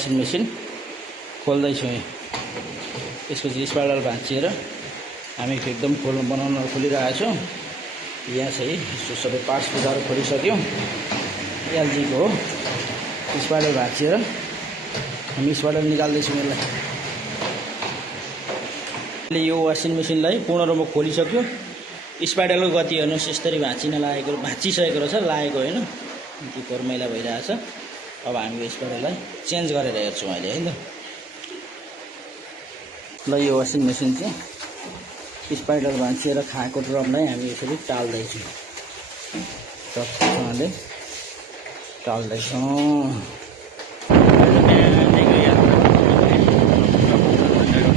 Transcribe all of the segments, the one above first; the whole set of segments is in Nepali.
Washing machine खोल्दैछु। यसको चाहिँ स्पाइरल भाँचिएर हामी एकदम खोलिरहेको छौँ। यहाँ चाहिँ यसो सबै पार्ट्स बुझाएर खोलिसक्यौँ। एलजीको हो, स्पाइरल भाँचिएर हामी स्पाइरल निकाल्दैछौँ यसलाई। यो वासिङ मेसिनलाई पूर्ण रूपमा खोलिसक्यो। स्पाइरलको गति हेर्नुहोस्, यसरी भाँचिसकेको रहेछ, लागेको होइन, ती फोहोर मैला भइरहेछ। अब हामी यो स्पाइरललाई चेन्ज गरेर हेर्छौँ अहिले है त। ल यो वासिङ मेसिन चाहिँ स्पाइरल भाँचिएर खाएको ड्रमलाई हामी यसरी टाल्दैछौँ, टक्कसँगले टाल्दैछौँ।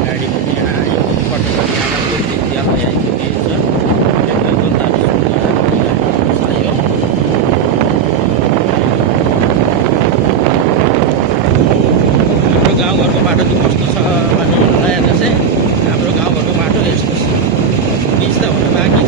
गाडी पनि आयो, गाउँघरको बाटो चाहिँ कस्तो छ भन्नु हेर्नुहोस् है। हाम्रो गाउँघरको बाटो यस्तो पिच त हुनु बाँकी